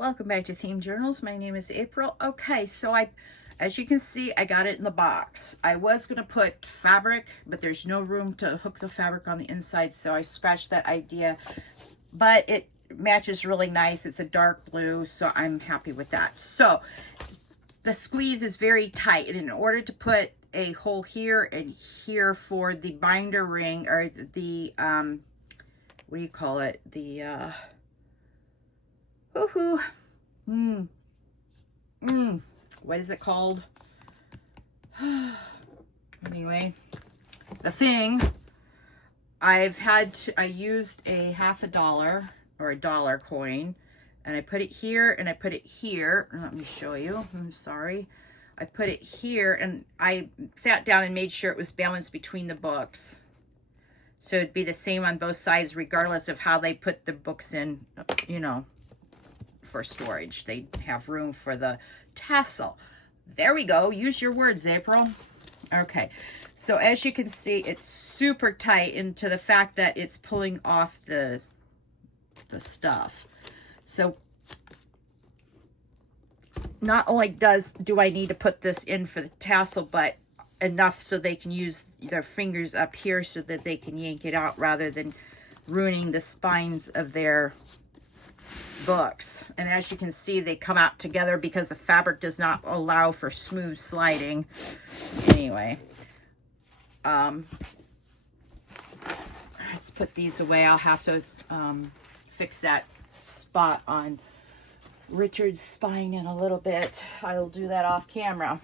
Welcome back to Themed Journals. My name is April. Okay, so as you can see, I got it in the box. I was going to put fabric, but there's no room to hook the fabric on the inside, so I scratched that idea. But it matches really nice. It's a dark blue, so I'm happy with that. So the squeeze is very tight, and in order to put a hole here and here for the binder ring, or the what do you call it? The what is it called? Anyway, the thing, I used a $50 or $1 coin, and I put it here and I put it here. Let me show you. I'm sorry. I put it here, and I sat down and made sure it was balanced between the books. So it'd be the same on both sides, regardless of how they put the books in, you know, for storage. They have room for the tassel. There we go. Use your words, April. Okay. So as you can see, it's super tight into the fact that it's pulling off the stuff. So not only do I need to put this in for the tassel, but enough so they can use their fingers up here so that they can yank it out rather than ruining the spines of their books. And as you can see, they come out together because the fabric does not allow for smooth sliding. Anyway, let's put these away. I'll have to fix that spot on Richard's spine in a little bit. I'll do that off camera.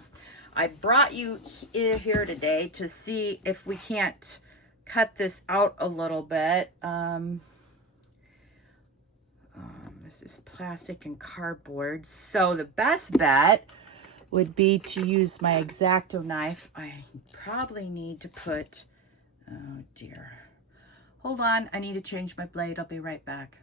I brought you here today to see if we can't cut this out a little bit. This is plastic and cardboard. So the best bet would be to use my X-Acto knife. I probably need to put, oh dear. Hold on, I need to change my blade. I'll be right back.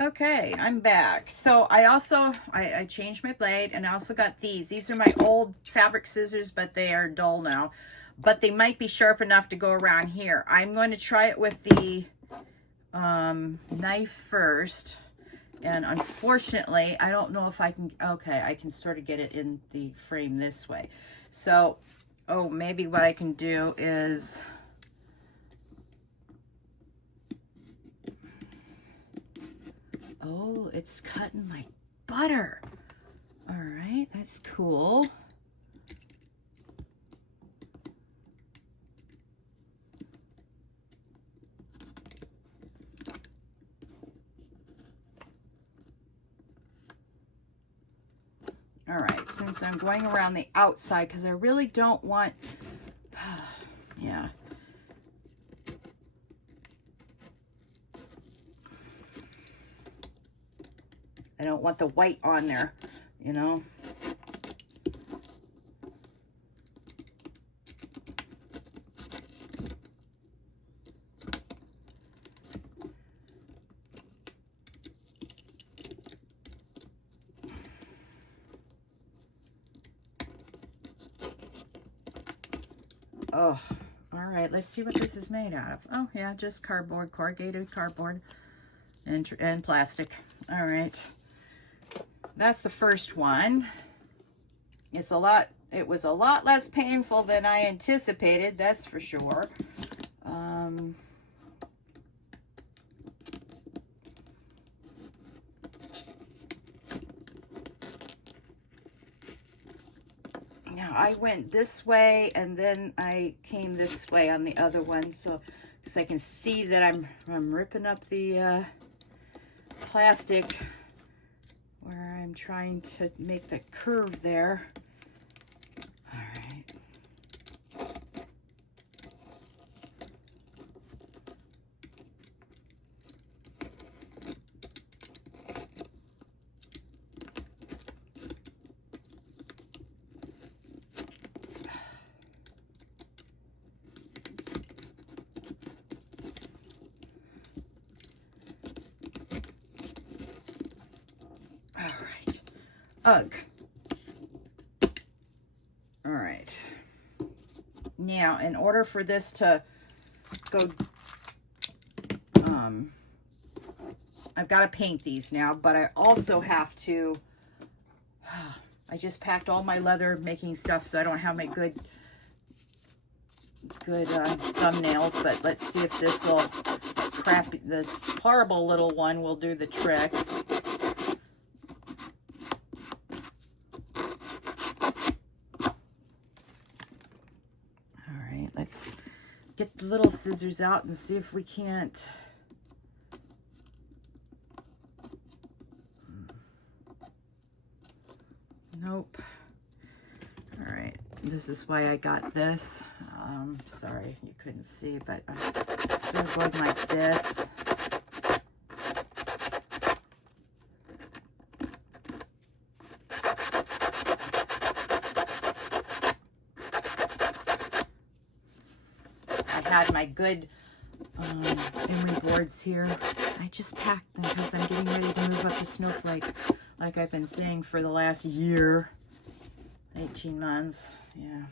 Okay, I'm back. So I changed my blade, and I also got these. These are my old fabric scissors, but they are dull now. But they might be sharp enough to go around here. I'm going to try it with the knife first, and unfortunately I don't know if I can. Okay, I can sort of get it in the frame this way. So maybe what I can do is it's cutting my butter. All right, that's cool. All right, since I'm going around the outside, because I really don't want, yeah. I don't want the white on there, you know. Oh, all right, let's see what this is made out of. Oh yeah, just cardboard, corrugated cardboard and plastic. All right, that's the first one. It was a lot less painful than I anticipated, that's for sure. Now I went this way, and then I came this way on the other one, so because I can see that I'm ripping up the plastic where I'm trying to make the curve there. All right. Ugh. All right. Now, in order for this to go, I've got to paint these now, but I also have to, I just packed all my leather making stuff so I don't have my good thumbnails, but let's see if this this horrible little one will do the trick. All right, let's get the little scissors out and see if we can't. Nope. All right, this is why I got this. Sorry you couldn't see, but I'm sort of going like this. I had my good emery boards here. I just packed them because I'm getting ready to move up to Snowflake, like I've been saying for the last year, 18 months. Yeah.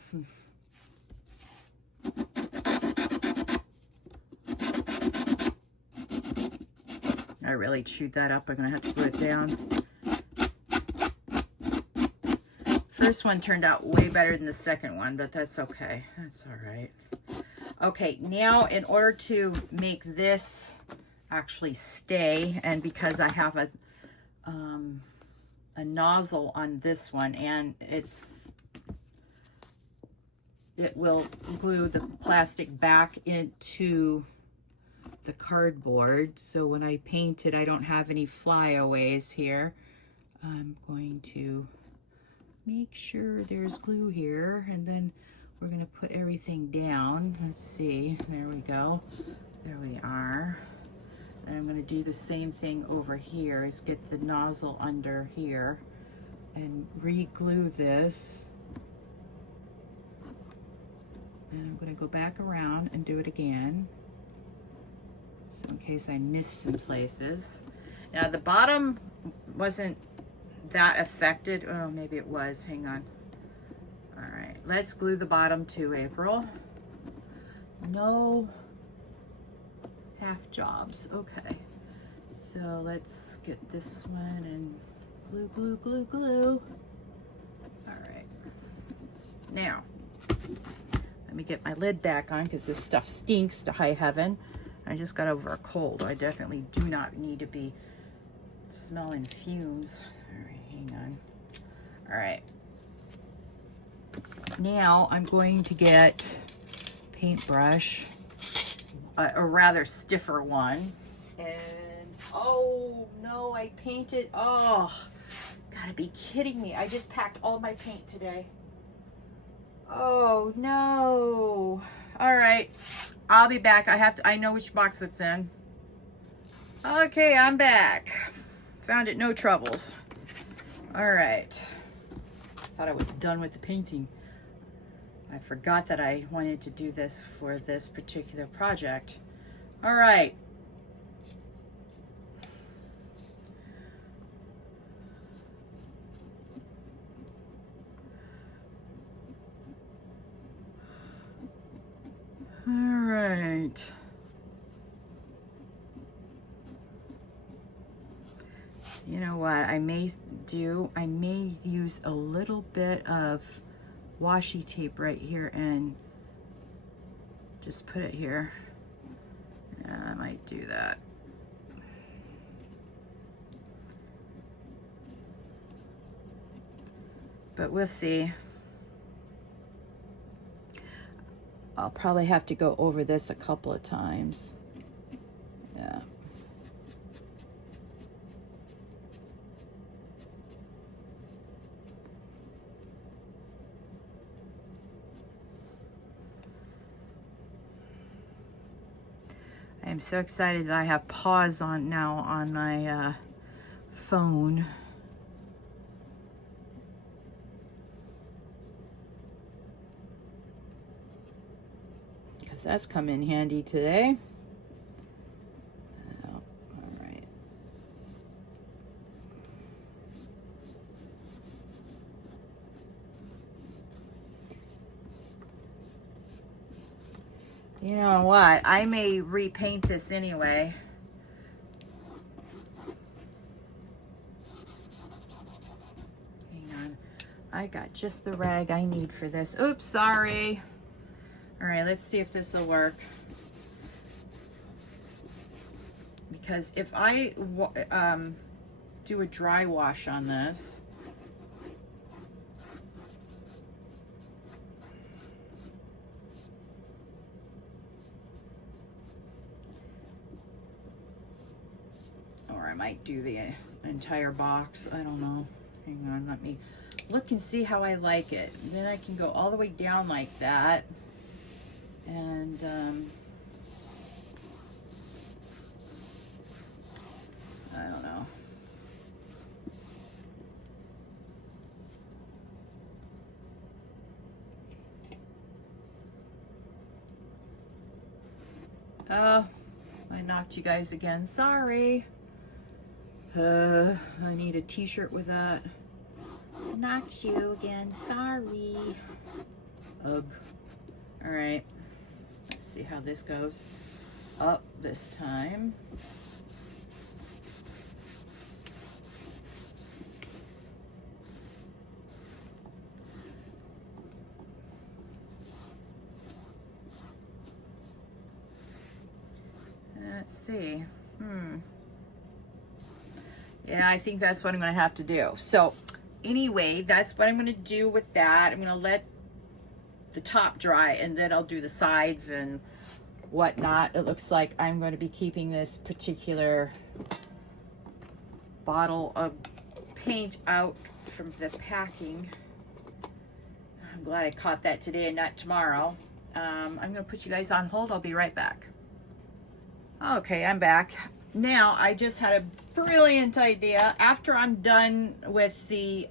I really chewed that up. I'm gonna have to glue it down. First one turned out way better than the second one, but that's okay. That's all right. Okay, now in order to make this actually stay, and because I have a nozzle on this one, and it will glue the plastic back into the cardboard, so when I paint it I don't have any flyaways here. I'm going to make sure there's glue here, and then we're going to put everything down. Let's see, there we go, there we are. And I'm going to do the same thing over here, is get the nozzle under here and re-glue this. And I'm going to go back around and do it again, so in case I miss some places. Now the bottom wasn't that affected. Oh, maybe it was. Hang on. All right, let's glue the bottom too, April. No half jobs. Okay, so let's get this one and glue, glue, glue, glue. All right, now let me get my lid back on because this stuff stinks to high heaven. I just got over a cold. I definitely do not need to be smelling fumes. All right, hang on. All right, now I'm going to get paintbrush, a rather stiffer one, and oh no, I painted. Oh, gotta be kidding me. I just packed all my paint today. Oh no. All right, I'll be back. I know which box it's in. Okay, I'm back. Found it, no troubles. All right, thought I was done with the painting. I forgot that I wanted to do this for this particular project. All right. All right. You know what I may do? I may use a little bit of washi tape right here and just put it here. Yeah, I might do that. But we'll see. I'll probably have to go over this a couple of times. Yeah. I am so excited that I have pause on now on my phone. Because that's come in handy today. Oh, all right. You know what? I may repaint this anyway. I got just the rag I need for this. Oops, sorry. All right, let's see if this will work. Because if I do a dry wash on this, or I might do the entire box, I don't know. Hang on, let me look and see how I like it. And then I can go all the way down like that. And I don't know. Oh, I knocked you guys again. Sorry. I need a t-shirt with that. Knocked you again. Sorry. Ugh. All right. Let's see how this goes. Up this time. Let's see. Yeah, I think that's what I'm going to have to do. So anyway, that's what I'm going to do with that. I'm going to let the top dry and then I'll do the sides and whatnot. It looks like I'm going to be keeping this particular bottle of paint out from the packing. I'm glad I caught that today and not tomorrow. I'm going to put you guys on hold. I'll be right back. Okay, I'm back. Now, I just had a brilliant idea. After I'm done with the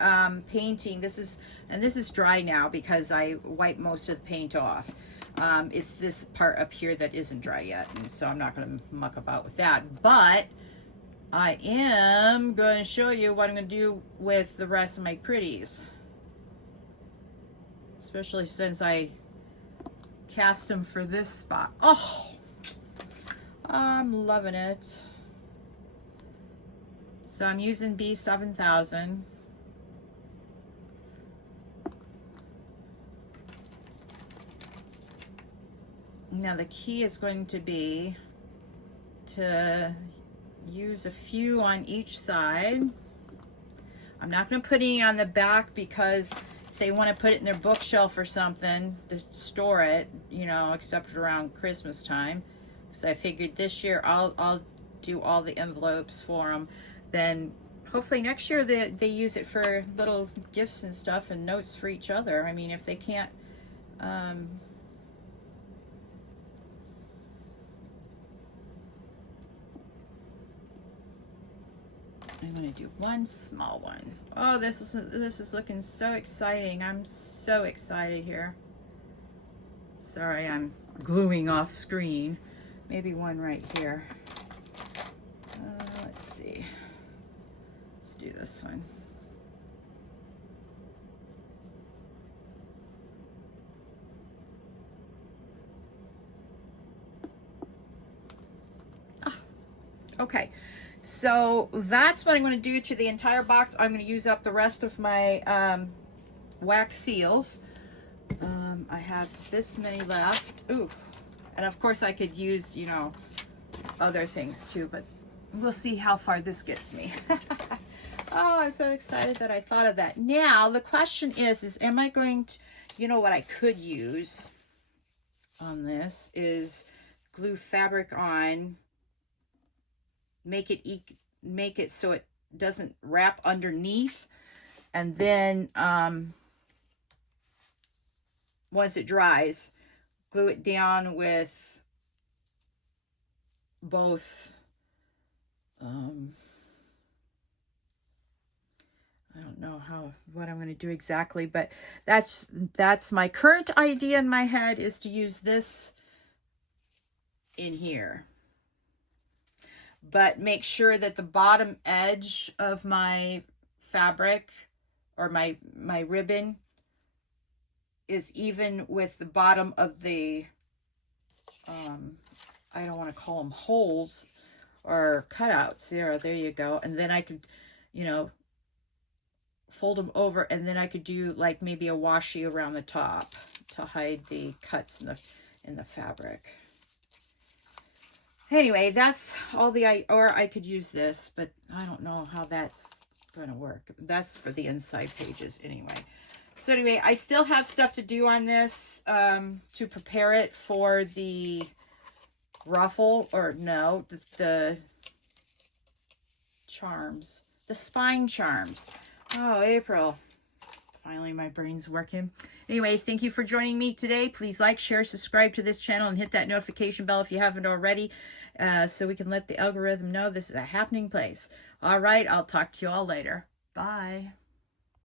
painting, this is dry now because I wiped most of the paint off. It's this part up here that isn't dry yet, and so I'm not going to muck about with that. But I am going to show you what I'm going to do with the rest of my pretties. Especially since I cast them for this spot. Oh! I'm loving it. So I'm using B7000. Now the key is going to be to use a few on each side. I'm not going to put any on the back because if they want to put it in their bookshelf or something to store it, you know, except around Christmas time. So I figured this year I'll do all the envelopes for them. Then hopefully next year they use it for little gifts and stuff and notes for each other. I mean, if they can't, I'm going to do one small one. Oh, this is looking so exciting. I'm so excited here. Sorry, I'm gluing off screen. Maybe one right here. Let's see. Let's do this one. Okay, so that's what I'm going to do to the entire box. I'm going to use up the rest of my wax seals. I have this many left. Ooh, and of course I could use, you know, other things too, but we'll see how far this gets me. Oh, I'm so excited that I thought of that. Now, the question is am I going to, you know what I could use on this is glue fabric on, make it so it doesn't wrap underneath, and then once it dries, glue it down with both I don't know what I'm going to do exactly, but that's my current idea in my head, is to use this in here. But make sure that the bottom edge of my fabric or my ribbon is even with the bottom of the I don't want to call them holes or cutouts. There you go. And then I could, you know, fold them over, and then I could do like maybe a washi around the top to hide the cuts in the fabric. Anyway, that's all or I could use this, but I don't know how that's going to work. That's for the inside pages anyway. So anyway, I still have stuff to do on this to prepare it for the ruffle, or no, the charms, the spine charms. Oh, April. Finally, my brain's working. Anyway, thank you for joining me today. Please like, share, subscribe to this channel, and hit that notification bell if you haven't already, so we can let the algorithm know this is a happening place. All right, I'll talk to you all later. Bye.